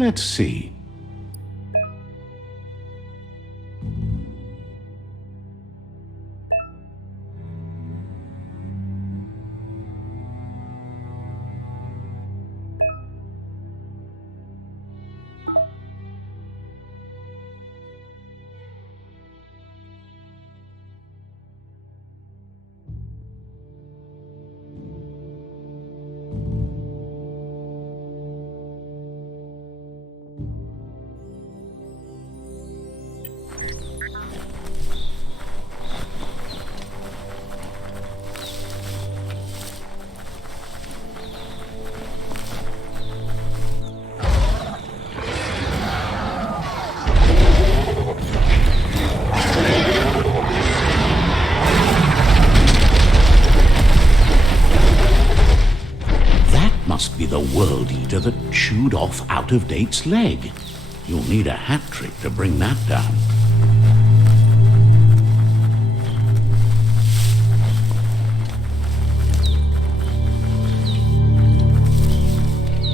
Let's see. Must be the World Eater that chewed off Out-of-Date's leg. You'll need a hat trick to bring that down.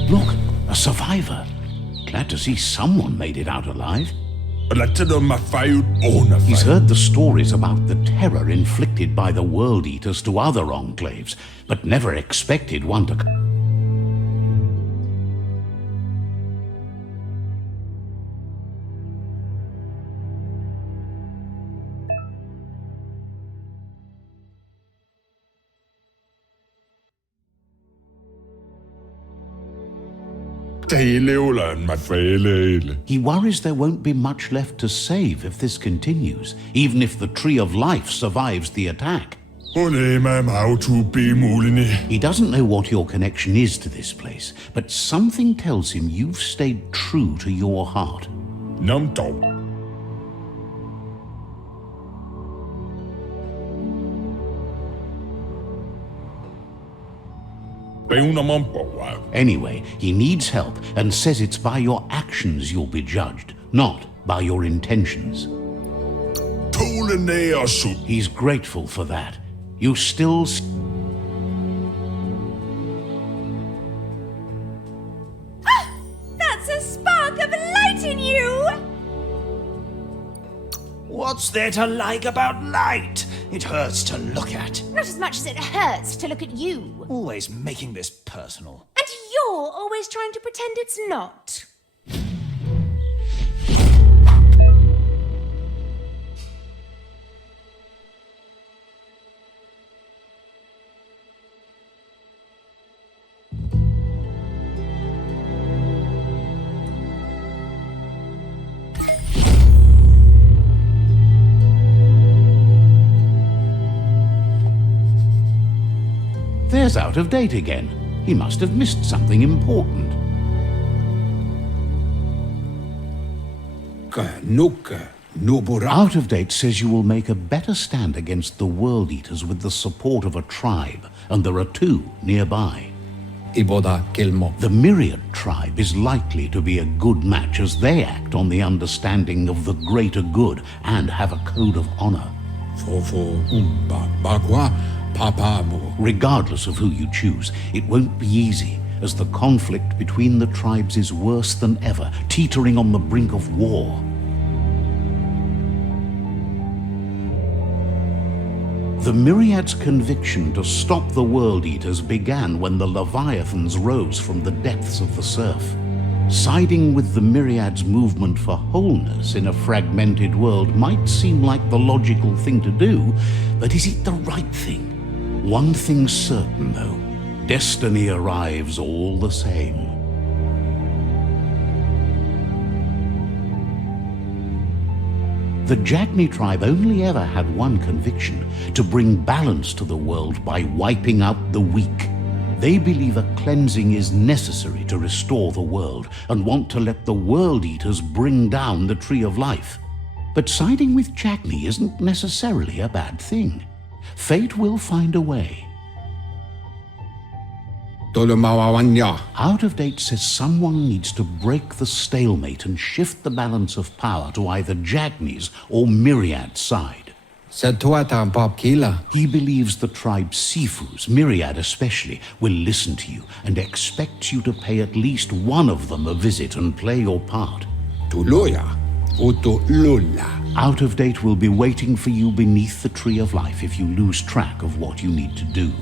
Look, a survivor. Glad to see someone made it out alive. He's heard the stories about the terror inflicted by the World Eaters to other enclaves, but never expected one to... He worries there won't be much left to save if this continues, even if the Tree of Life survives the attack. He doesn't know what your connection is to this place, but something tells him you've stayed true to your heart. Anyway, he needs help and says it's by your actions you'll be judged, not by your intentions. He's grateful for that. You still... That's a spark of light in you! What's there to like about light? It hurts to look at. Not as much as it hurts to look at you. Always making this personal. And you're always trying to pretend it's not. There's Out-of-Date again. He must have missed something important. Out-of-Date says you will make a better stand against the World Eaters with the support of a tribe, and there are two nearby. The Myriad tribe is likely to be a good match as they act on the understanding of the greater good and have a code of honor. Regardless of who you choose, it won't be easy, as the conflict between the tribes is worse than ever, teetering on the brink of war. The Myriad's conviction to stop the World Eaters began when the Leviathans rose from the depths of the surf. Siding with the Myriad's movement for wholeness in a fragmented world might seem like the logical thing to do, but is it the right thing? One thing's certain, though. Destiny arrives all the same. The Jagni tribe only ever had one conviction: to bring balance to the world by wiping out the weak. They believe a cleansing is necessary to restore the world and want to let the World Eaters bring down the Tree of Life. But siding with Jagni isn't necessarily a bad thing. Fate will find a way. Out-of-Date says someone needs to break the stalemate and shift the balance of power to either Jagni's or Myriad's side. Setuatan pop kila. He believes the tribe Sifus, Myriad especially, will listen to you and expects you to pay at least one of them a visit and play your part. Tuloya. Uto lula. Out of Date will be waiting for you beneath the Tree of Life if you lose track of what you need to do.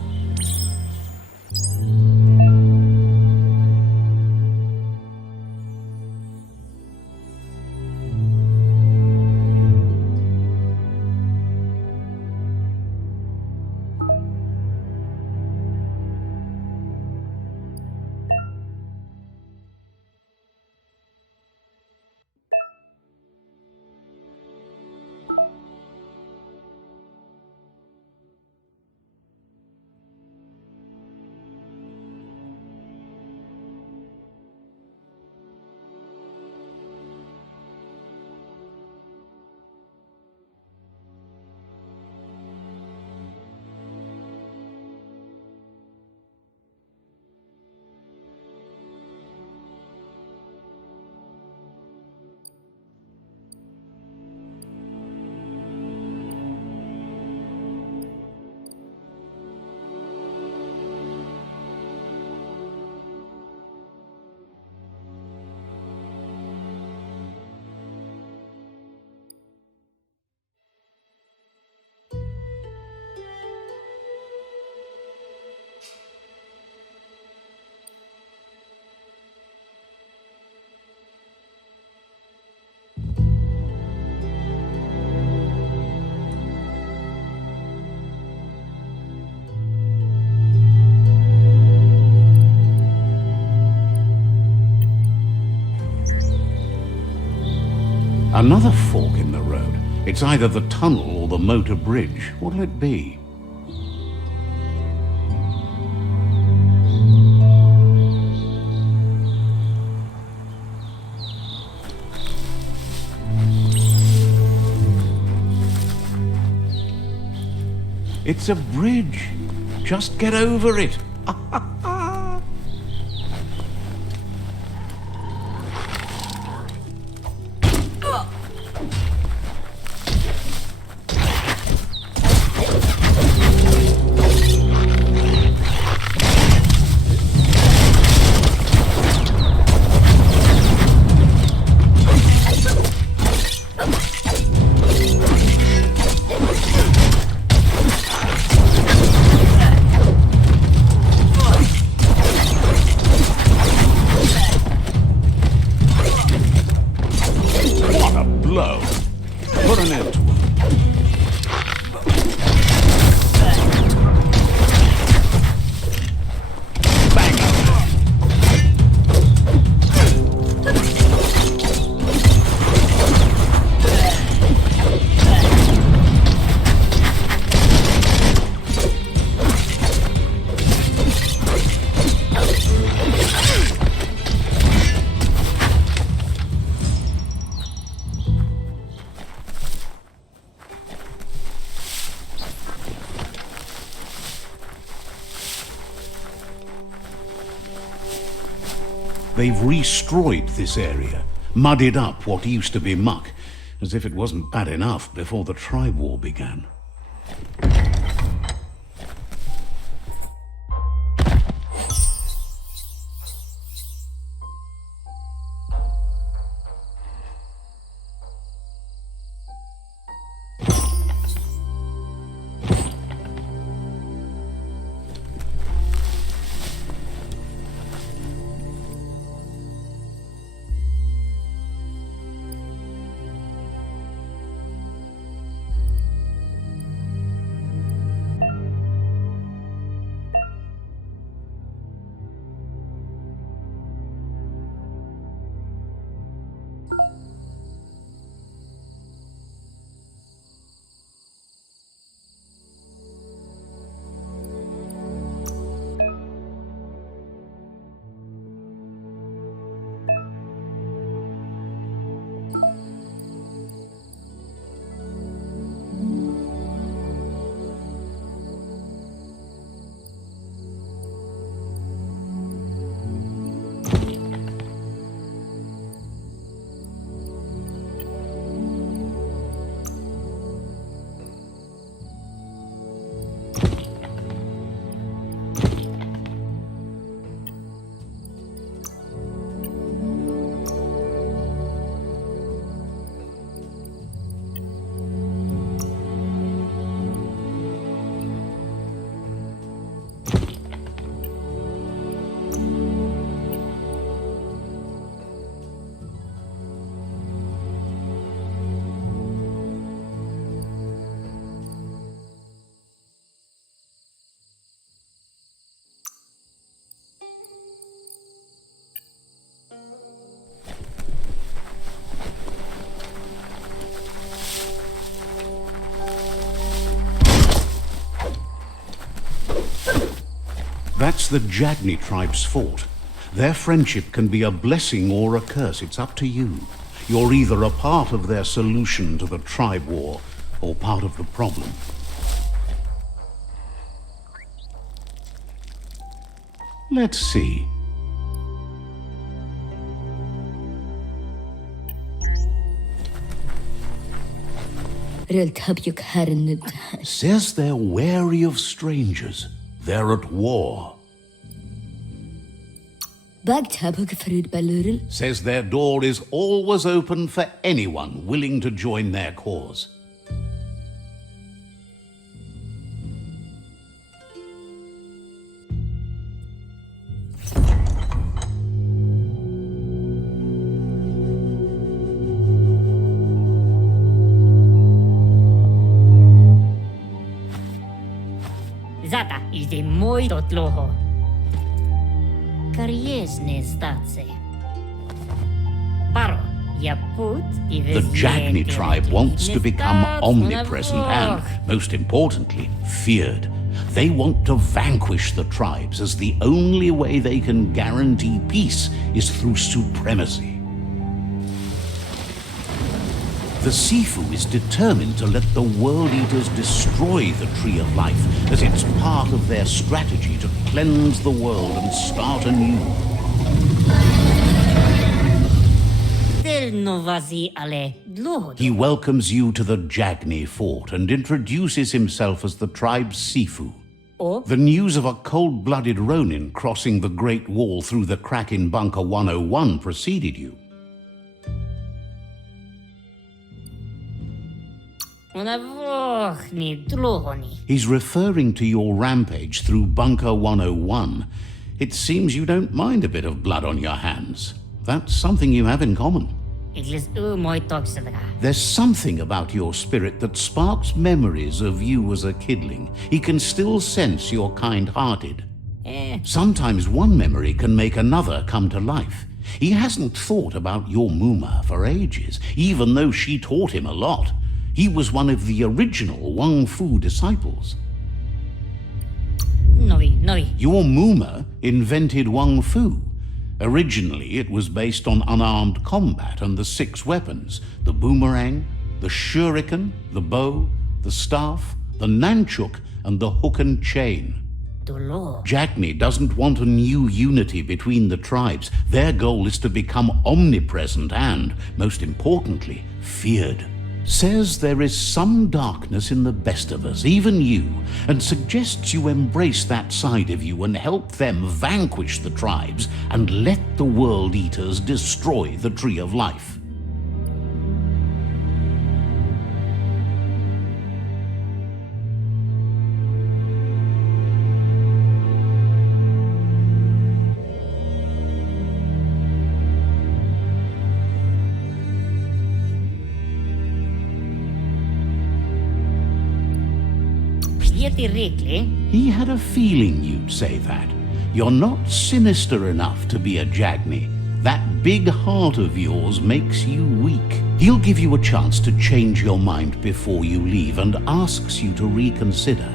Another fork in the road. It's either the tunnel or the motor bridge. What'll it be? It's a bridge. Just get over it. Put an end to him. Bang out. They've restroyed this area, muddied up what used to be muck, as if it wasn't bad enough before the tribe war began. That's the Jagni tribe's fort. Their friendship can be a blessing or a curse. It's up to you. You're either a part of their solution to the tribe war or part of the problem. Let's see. Says they're wary of strangers. They're at war. Says their door is always open for anyone willing to join their cause. Zata idzie mój do tloho. Kariesne stace. Paro, ja put i The Jagni tribe wants to become omnipresent and, most importantly, feared. They want to vanquish the tribes, as the only way they can guarantee peace is through supremacy. The Sifu is determined to let the World Eaters destroy the Tree of Life, as it's part of their strategy to cleanse the world and start anew. He welcomes you to the Jagni fort and introduces himself as the tribe's Sifu. The news of a cold-blooded Ronin crossing the Great Wall through the crack in Bunker 101 preceded you. He's referring to your rampage through Bunker 101. It seems you don't mind a bit of blood on your hands. That's something you have in common. There's something about your spirit that sparks memories of you as a kidling. He can still sense you're kind-hearted. Sometimes one memory can make another come to life. He hasn't thought about your Muma for ages, even though she taught him a lot. He was one of the original Wang Fu disciples. Your Muma invented Wang Fu. Originally, it was based on unarmed combat and the 6 weapons: the boomerang, the shuriken, the bow, the staff, the nunchuk, and the hook and chain. Jagni doesn't want a new unity between the tribes. Their goal is to become omnipresent and, most importantly, feared. Says there is some darkness in the best of us, even you, and suggests you embrace that side of you and help them vanquish the tribes and let the World Eaters destroy the Tree of Life. He had a feeling you'd say that. You're not sinister enough to be a Jagni. That big heart of yours makes you weak. He'll give you a chance to change your mind before you leave and asks you to reconsider.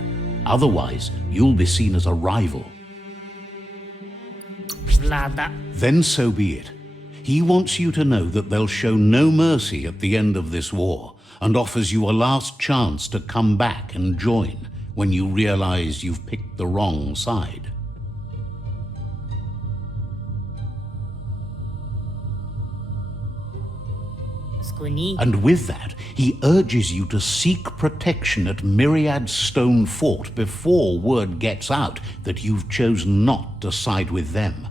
Otherwise, you'll be seen as a rival. Then so be it. He wants you to know that they'll show no mercy at the end of this war and offers you a last chance to come back and join when you realize you've picked the wrong side. And with that, he urges you to seek protection at Myriad's Stone Fort before word gets out that you've chosen not to side with them.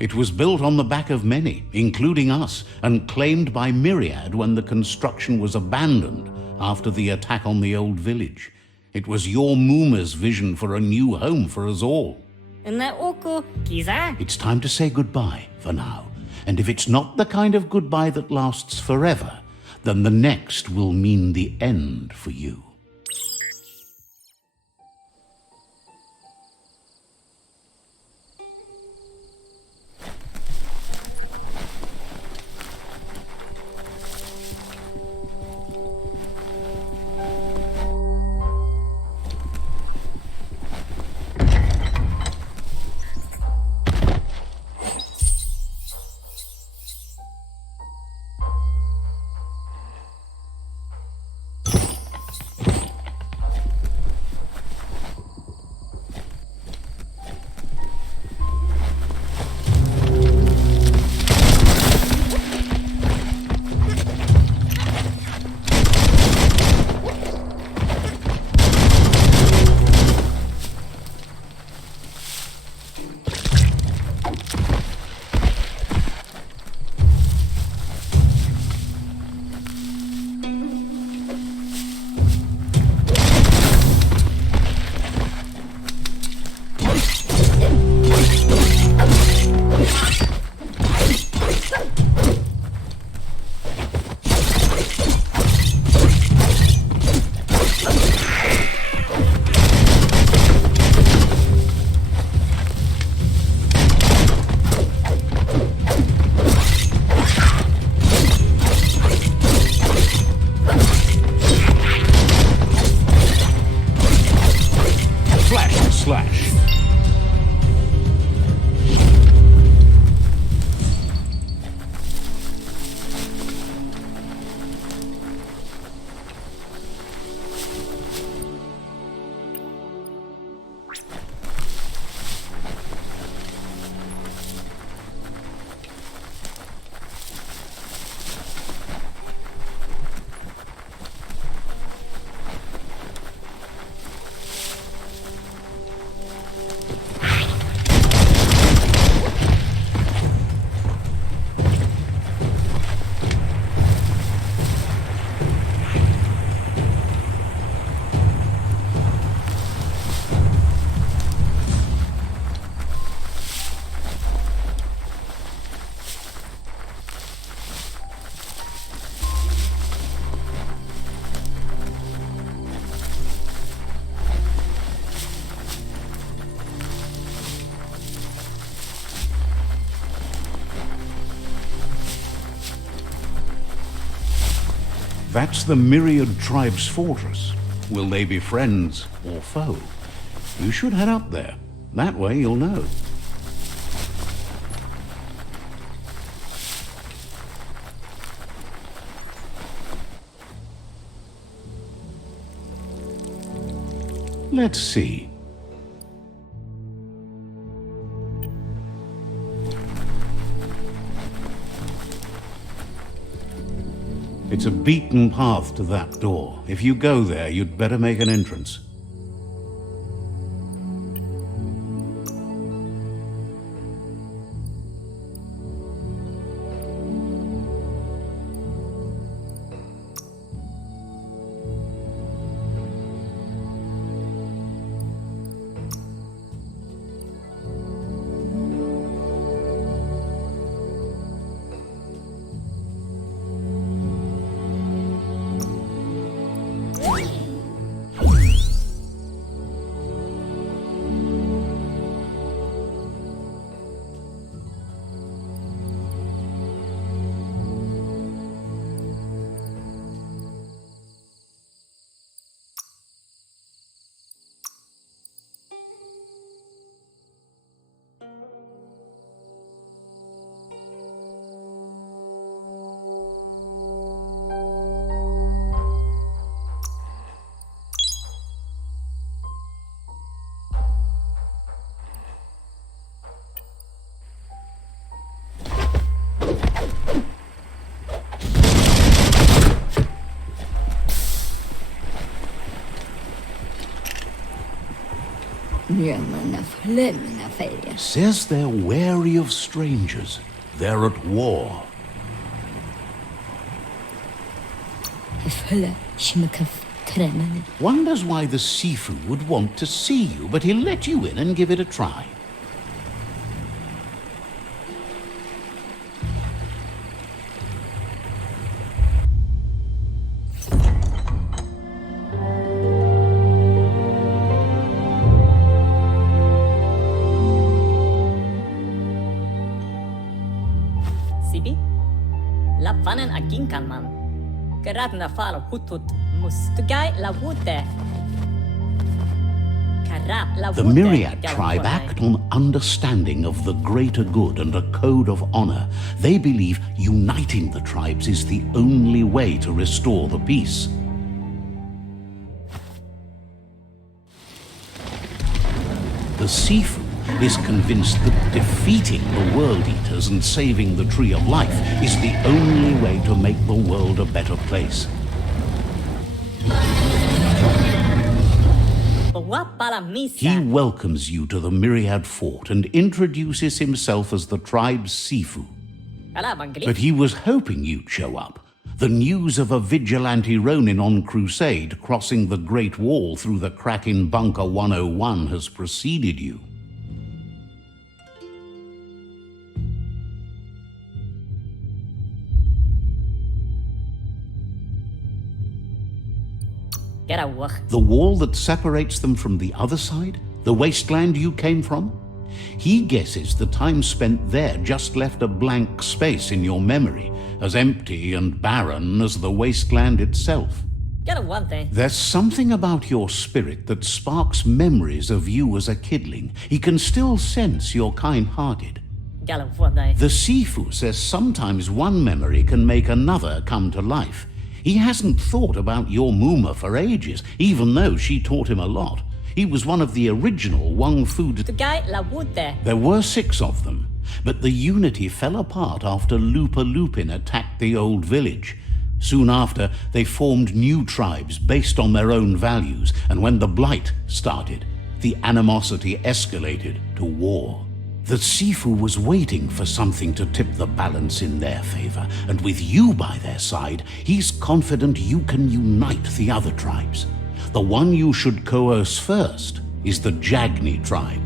It was built on the back of many, including us, and claimed by Myriad when the construction was abandoned after the attack on the old village. It was your Muma's vision for a new home for us all. It's time to say goodbye for now. And if it's not the kind of goodbye that lasts forever, then the next will mean the end for you. flash. That's the Myriad Tribe's fortress. Will they be friends or foe? You should head up there. That way you'll know. Let's see. It's a beaten path to that door. If you go there, you'd better make an entrance. Says they're wary of strangers. They're at war. Wonders why the Sifu would want to see you, but he'll let you in and give it a try. Sibi? Lapvanen aginkanman. Geratna falo hutut mustugai la wute. The Myriad tribe act on understanding of the greater good and a code of honor. They believe uniting the tribes is the only way to restore the peace. The Sifu is convinced that defeating the World Eaters and saving the Tree of Life is the only way to make the world a better place. He welcomes you to the Myriad Fort and introduces himself as the tribe's Sifu. But he was hoping you'd show up. The news of a vigilante Ronin on crusade crossing the Great Wall through the crack in Bunker 101 has preceded you. The wall that separates them from the other side? The wasteland you came from? He guesses the time spent there just left a blank space in your memory, as empty and barren as the wasteland itself. Get a one thing. There's something about your spirit that sparks memories of you as a kidling. He can still sense you're kind-hearted. Get a one thing. The Sifu says sometimes one memory can make another come to life. He hasn't thought about your Muma for ages, even though she taught him a lot. He was one of the original Wang Fu. The guy la wood there. There were 6 of them, but the unity fell apart after Lupa Lupin attacked the old village. Soon after, they formed new tribes based on their own values, and when the Blight started, the animosity escalated to war. The Sifu was waiting for something to tip the balance in their favor, and with you by their side, he's confident you can unite the other tribes. The one you should coerce first is the Jagni tribe.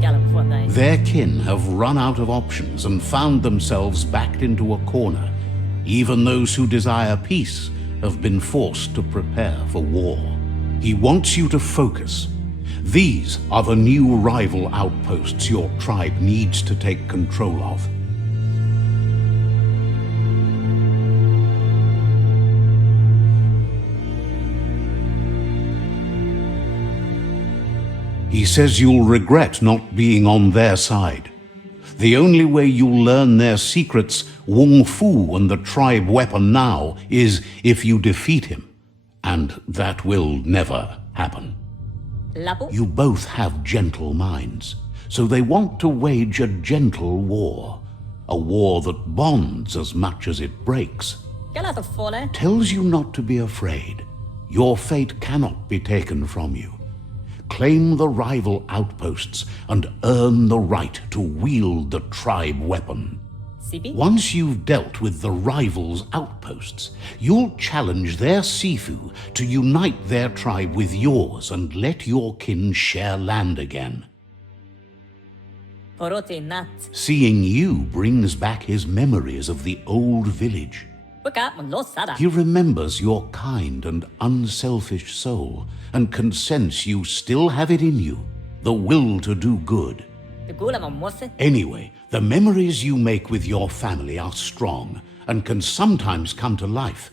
Get a one thing. Their kin have run out of options and found themselves backed into a corner. Even those who desire peace have been forced to prepare for war. He wants you to focus. These are the new rival outposts your tribe needs to take control of. He says you'll regret not being on their side. The only way you'll learn their secrets, Wung Fu and the tribe weapon now, is if you defeat him. And that will never happen. Labu. You both have gentle minds, so they want to wage a gentle war. A war that bonds as much as it breaks. Get out of phone. Tells you not to be afraid. Your fate cannot be taken from you. Claim the rival outposts and earn the right to wield the tribe weapon. CB. Once you've dealt with the rivals' outposts, you'll challenge their Sifu to unite their tribe with yours and let your kin share land again. Porote nat. Seeing you brings back his memories of the old village. Waka Molosada. He remembers your kind and unselfish soul and can sense you still have it in you, the will to do good. The gula mamose. Anyway, the memories you make with your family are strong and can sometimes come to life.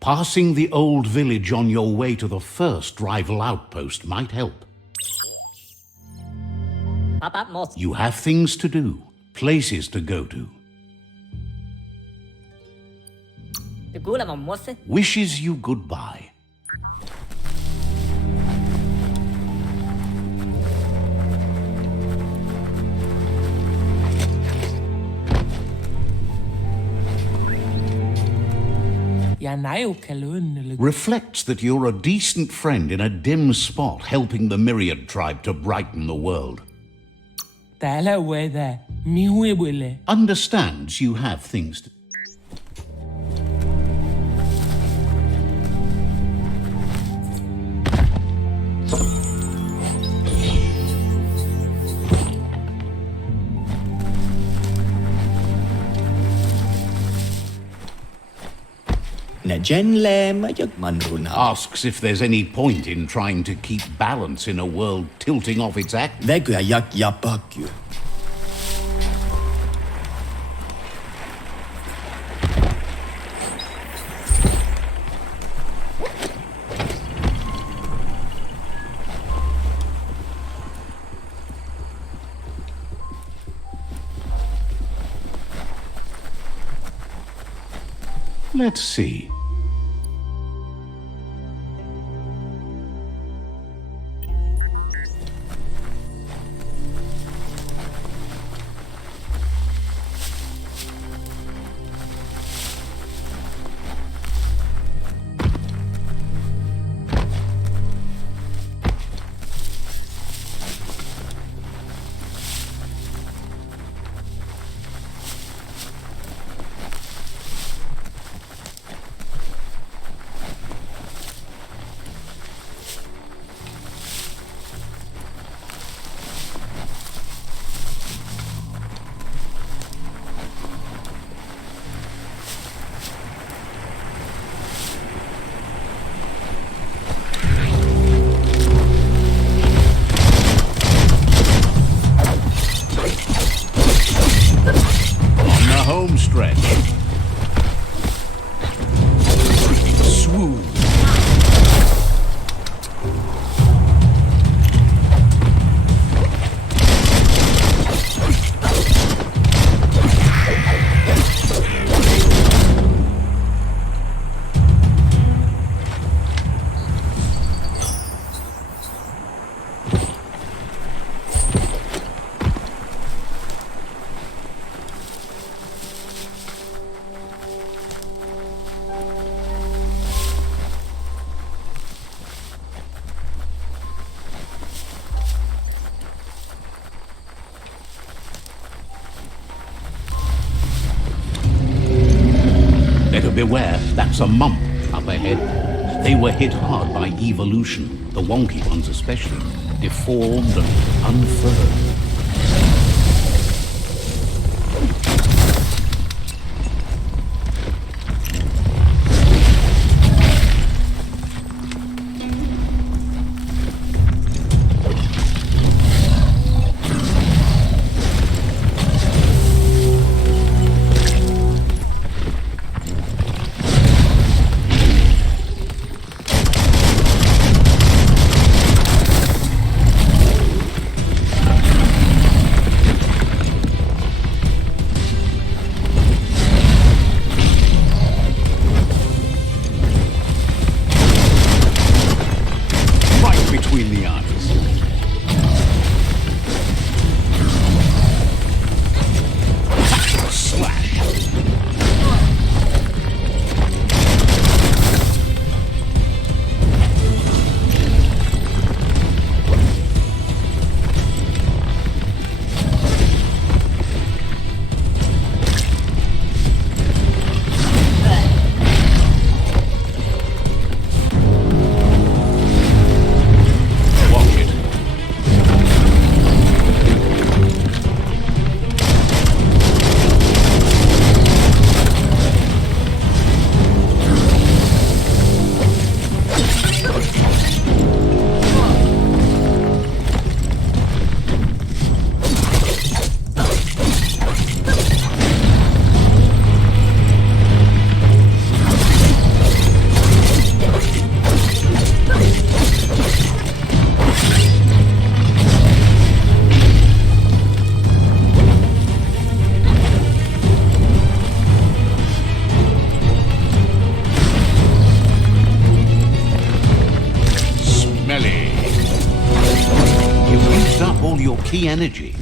Passing the old village on your way to the first rival outpost might help. Papa mos. You have things to do, places to go to. The gula mamose. Wishes you goodbye. Reflects that you're a decent friend in a dim spot helping the Myriad tribe to brighten the world. Understands you have things to... Asks if there's any point in trying to keep balance in a world tilting off its axis. Let's see. Better beware, that's a mump up ahead. They were hit hard by evolution, the wonky ones especially, deformed and unfurled. Between the eyes. Slash. You've used up all your key energy.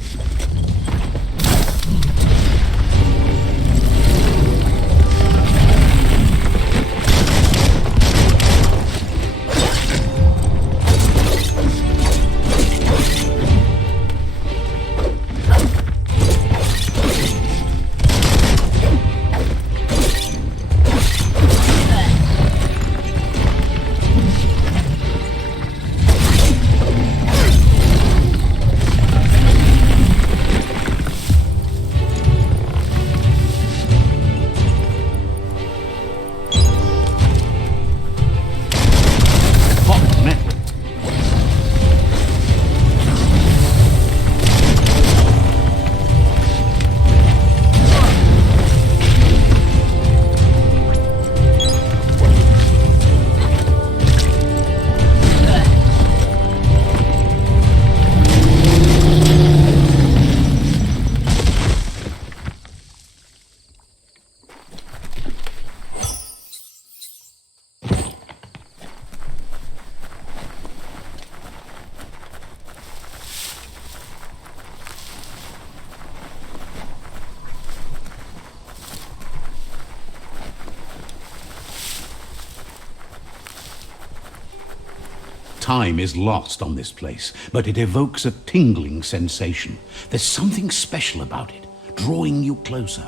Time is lost on this place, but it evokes a tingling sensation. There's something special about it, drawing you closer.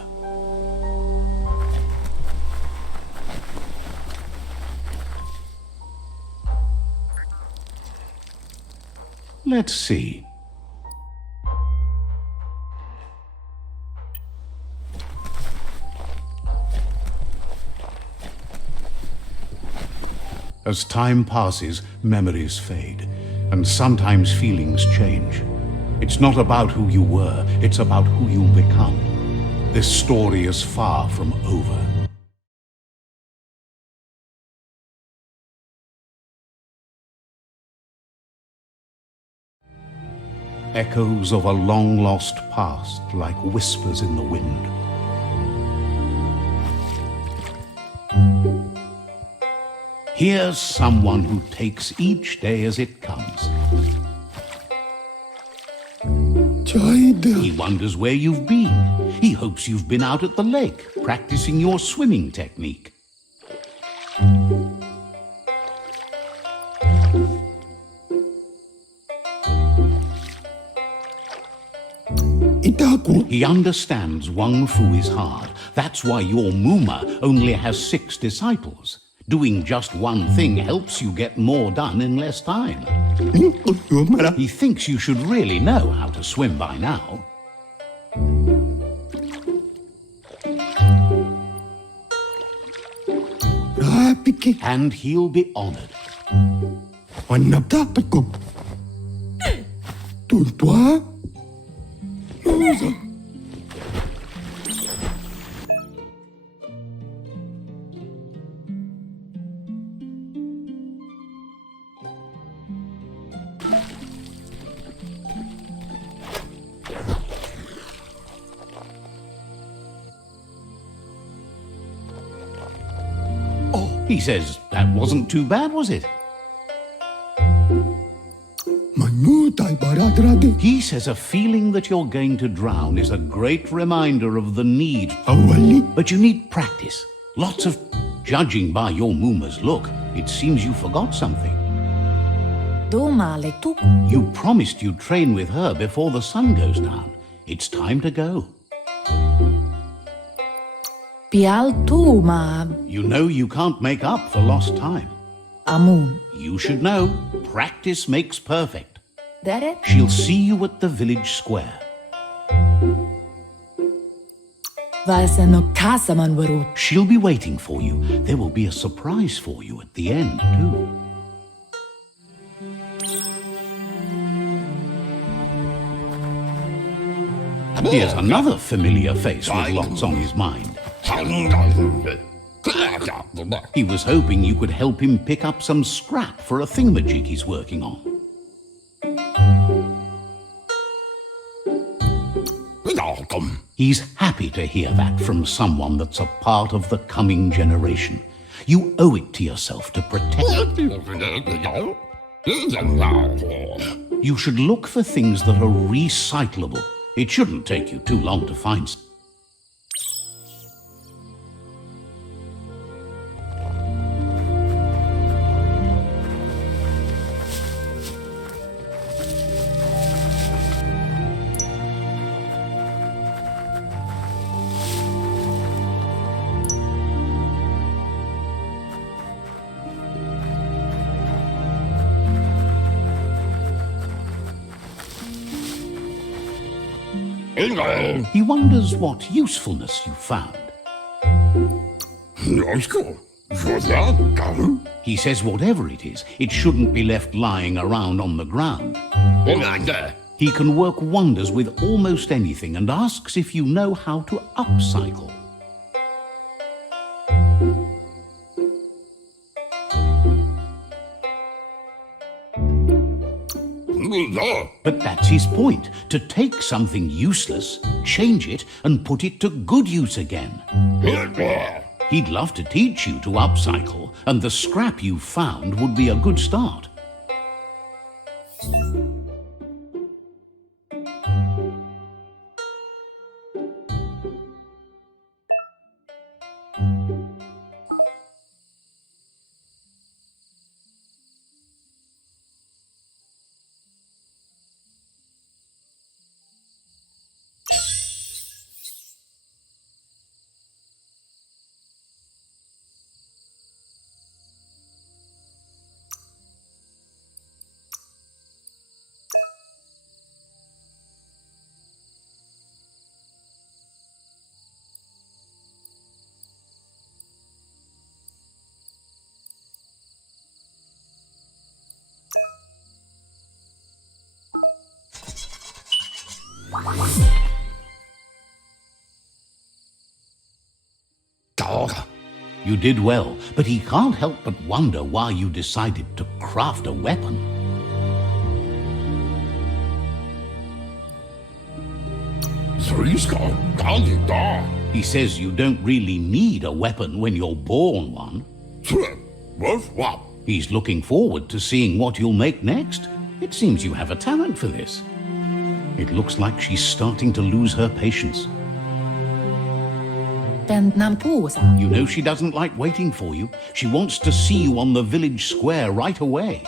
Let's see. As time passes, memories fade, and sometimes feelings change. It's not about who you were, it's about who you'll become. This story is far from over. Echoes of a long-lost past, like whispers in the wind. Here's someone who takes each day as it comes. He wonders where you've been. He hopes you've been out at the lake, practicing your swimming technique. Itaku He understands Wang Fu is hard. That's why your Muma only has 6 disciples. Doing just one thing helps you get more done in less time. He thinks you should really know how to swim by now. And he'll be honored. Mana dapat ko? Tuntua? He says, that wasn't too bad, was it? Manutay baradrade. He says a feeling that you're going to drown is a great reminder of the need. Awali. But you need practice. Lots of... Judging by your Muma's look, it seems you forgot something. You promised you'd train with her before the sun goes down. It's time to go. You know you can't make up for lost time. You should know, practice makes perfect. She'll see you at the village square. She'll be waiting for you. There will be a surprise for you at the end, too. Here's another familiar face with lots on his mind. He was hoping you could help him pick up some scrap for a thingamajig he's working on. He's happy to hear that from someone that's a part of the coming generation. You owe it to yourself to protect. You should look for things that are recyclable. It shouldn't take you too long to find. He wonders what usefulness you found. He says whatever it is, it shouldn't be left lying around on the ground. He can work wonders with almost anything and asks if you know how to upcycle. But that's his point, to take something useless, change it, and put it to good use again. He'd love to teach you to upcycle, and the scrap you found would be a good start. You did well, but he can't help but wonder why you decided to craft a weapon. He says you don't really need a weapon when you're born one. He's looking forward to seeing what you'll make next. It seems you have a talent for this. It looks like she's starting to lose her patience. You know she doesn't like waiting for you. She wants to see you on the village square right away.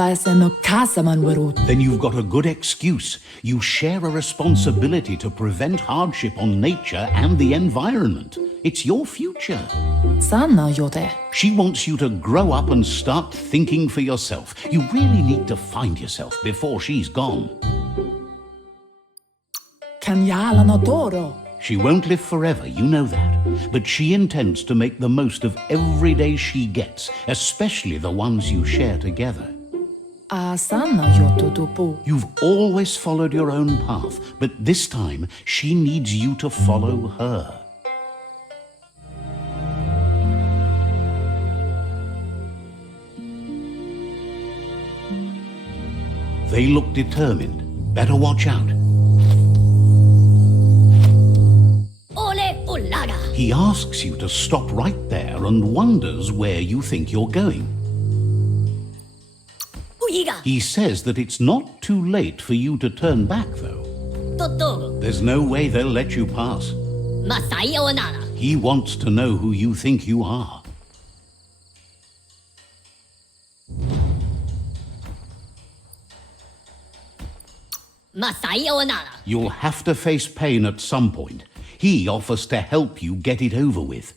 Vasen kasaman werut. Then you've got a good excuse. You share a responsibility to prevent hardship on nature and the environment. It's your future. Sanna jote. She wants you to grow up and start thinking for yourself. You really need to find yourself before she's gone. Kanjala no toro. She won't live forever, you know that. But she intends to make the most of every day she gets, especially the ones you share together. A sanna jotu tupu. You've always followed your own path, but this time she needs you to follow her. They look determined. Better watch out. Ole ulaga. He asks you to stop right there and wonders where you think you're going. Uiga. He says that it's not too late for you to turn back, though. Toto. There's no way they'll let you pass. Masai onara. He wants to know who you think you are. Masai onara. You'll have to face pain at some point. He offers to help you get it over with.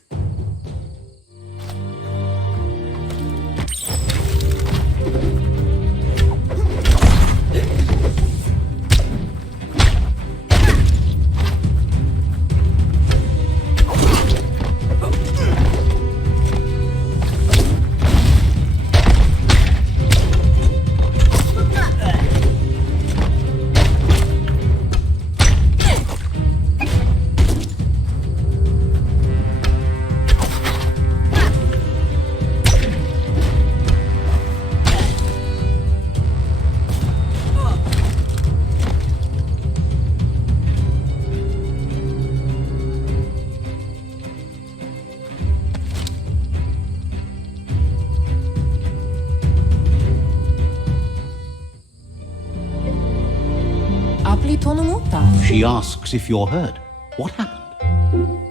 Apli tonomuta. She asks if you're hurt. What happened?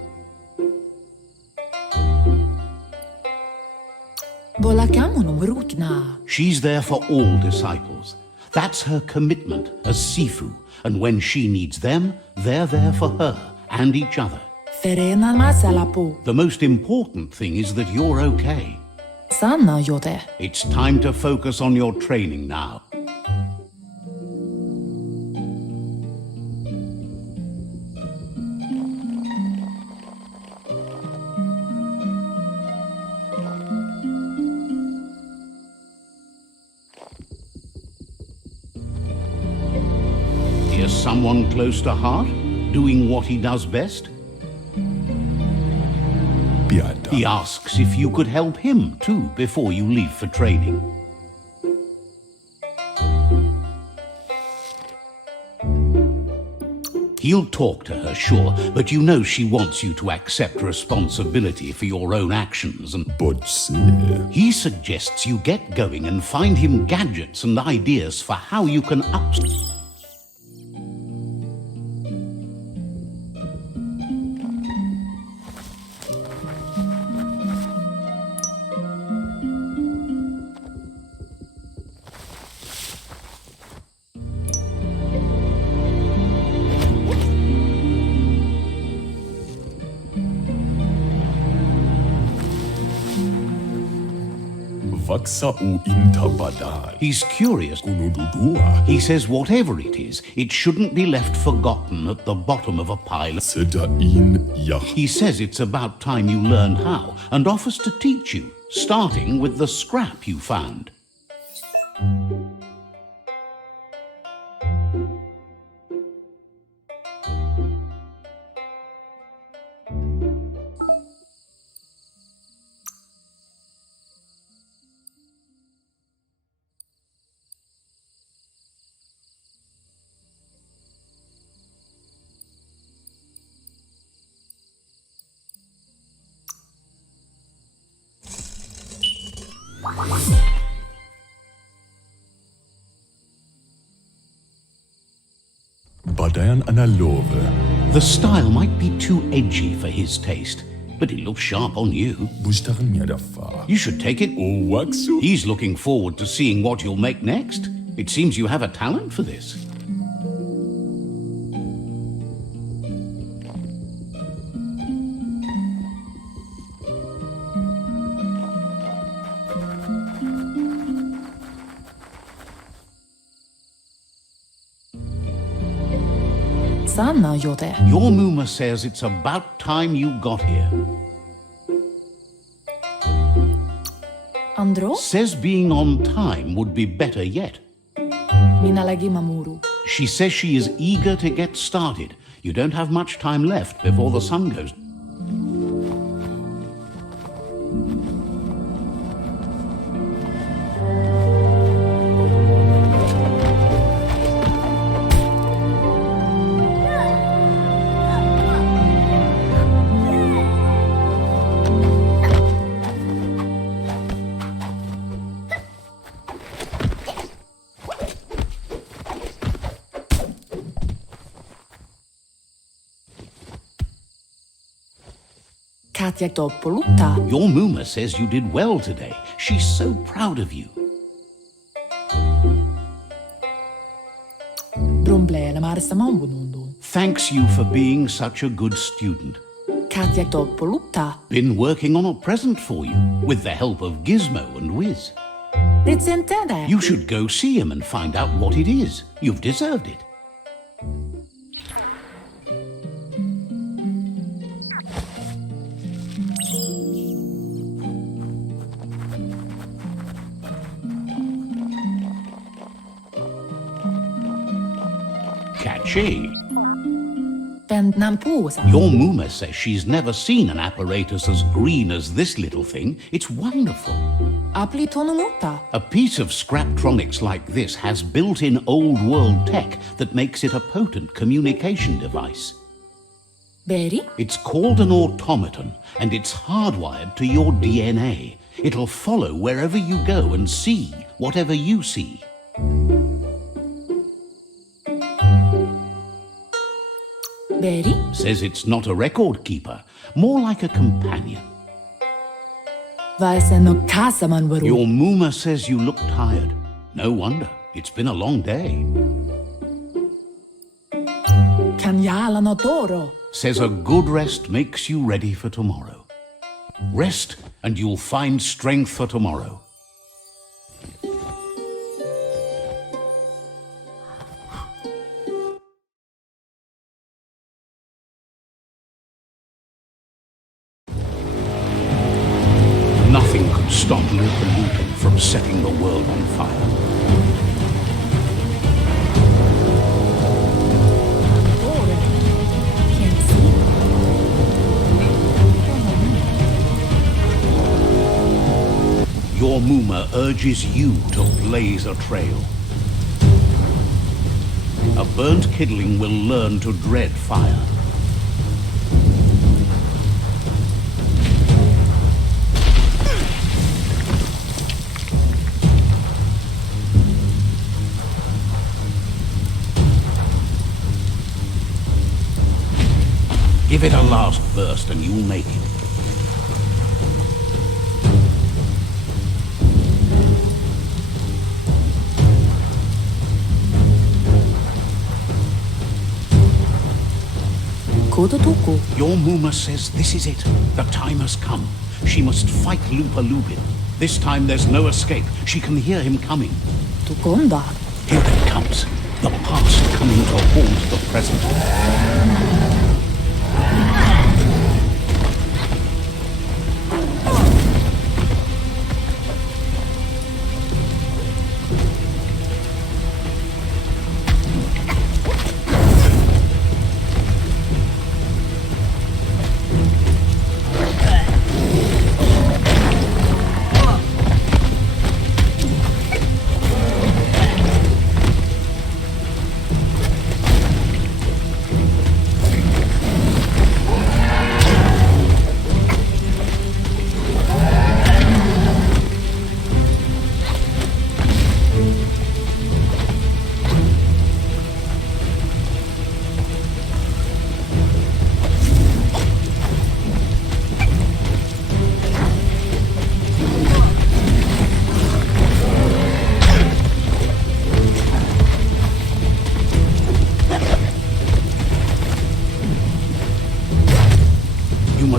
Bolakamono werukna. She's there for all disciples. That's her commitment as Sifu. And when she needs them, they're there for her and each other. Ferena masalapu. The most important thing is that you're okay. Sanna jote. It's time to focus on your training now. Is someone close to heart, doing what he does best? Piada. He asks if you could help him too before you leave for training. He'll talk to her, sure, but you know she wants you to accept responsibility for your own actions, and Botse. he suggests you get going and find him gadgets and ideas for how you can Vaksa u intabadal. He's curious. Kunududua. He says whatever it is, it shouldn't be left forgotten at the bottom of a pile. Seda in yah. He says it's about time you learned how and offers to teach you, starting with the scrap you found. Badayan analove. The style might be too edgy for his taste. but it looks sharp on you. Bustaran dafa. You should take it. O waksu. He's looking forward to seeing what you'll make next. It seems you have a talent for this. Sanna jote. Your Muma says it's about time you got here. Andro? Says being on time would be better yet. Minä lagi mamuru. She says she is eager to get started. You don't have much time left before the sun goes. Katja toppolutta. Your Muma says you did well today. She's so proud of you. Brumblele marsa mambunundu. Thanks you for being such a good student. Katja toppolutta. Been working on a present for you, with the help of Gizmo and Wiz. Ritsentede. You should go see him and find out what it is. You've deserved it. Catchy. Pentnan puusa. Your Muma says she's never seen an apparatus as green as this little thing. It's wonderful. Apli tonumuta. A piece of Scraptronics like this has built-in old-world tech that makes it a potent communication device. Beri? It's called an automaton, and it's hardwired to your DNA. It'll follow wherever you go and see whatever you see. Beri? Says it's not a record keeper, more like a companion. Vaisen no kasaman varu. Your Muma says you look tired. No wonder. It's been a long day. Kanjala no toro. Says a good rest makes you ready for tomorrow. Rest and you'll find strength for tomorrow. Nothing could stop Lupa from setting the world on fire. Tore. Can't see. Your Muma urges you to blaze a trail. A burnt kidling will learn to dread fire. Give it a last burst and you'll make it. Kototuku. Your Muma says this is it. The time has come. She must fight Lupa Lupin. This time there's no escape. She can hear him coming. Tukonda. Here it comes. The past coming to haunt the present.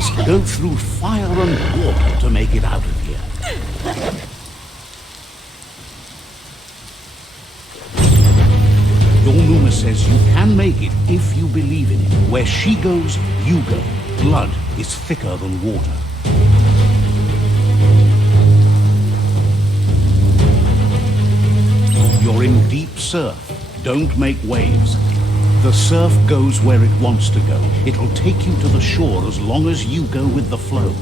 must go through fire and water to make it out of here. Your Numa says you can make it if you believe in it. Where she goes, you go. Blood is thicker than water. You're in deep surf. Don't make waves. The surf goes where it wants to go. It'll take you to the shore as long as you go with the flow.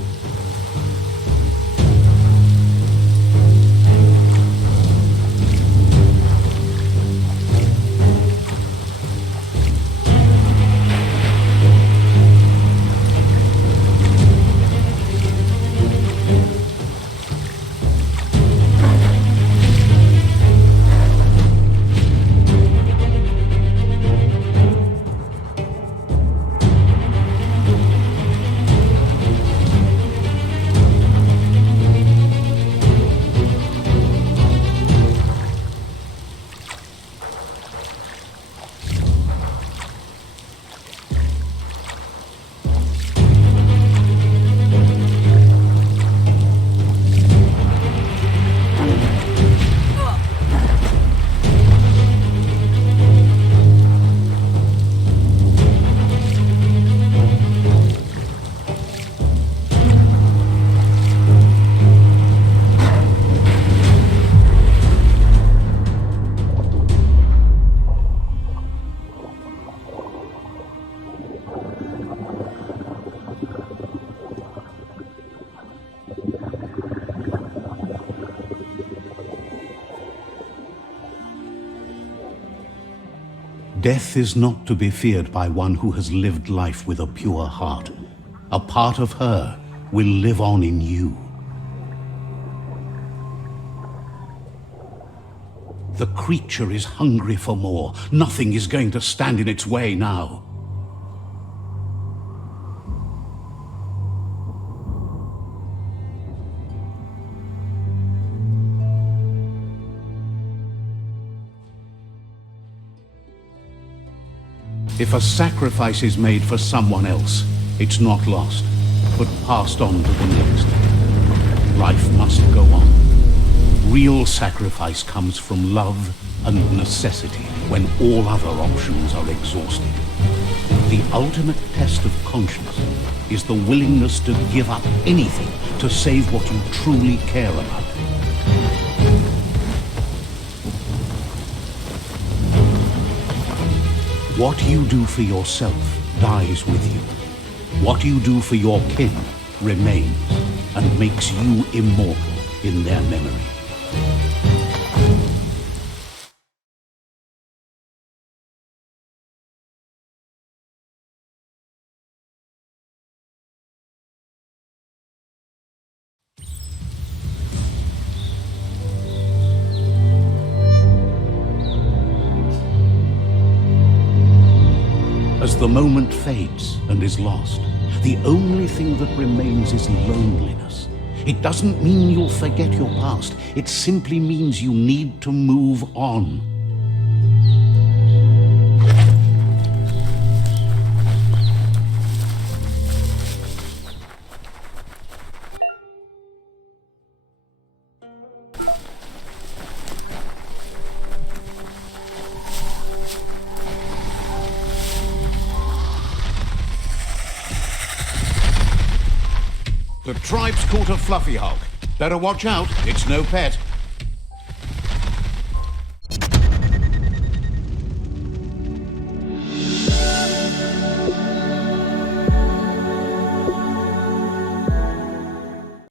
Death is not to be feared by one who has lived life with a pure heart. A part of her will live on in you. The creature is hungry for more. Nothing is going to stand in its way now. If a sacrifice is made for someone else, it's not lost, but passed on to the next. Life must go on. Real sacrifice comes from love and necessity when all other options are exhausted. The ultimate test of conscience is the willingness to give up anything to save what you truly care about. What you do for yourself dies with you. What you do for your kin remains and makes you immortal in their memory. As the moment fades and is lost, the only thing that remains is loneliness. It doesn't mean you'll forget your past. It simply means you need to move on. The tribe's caught a fluffy hog. Better watch out, it's no pet.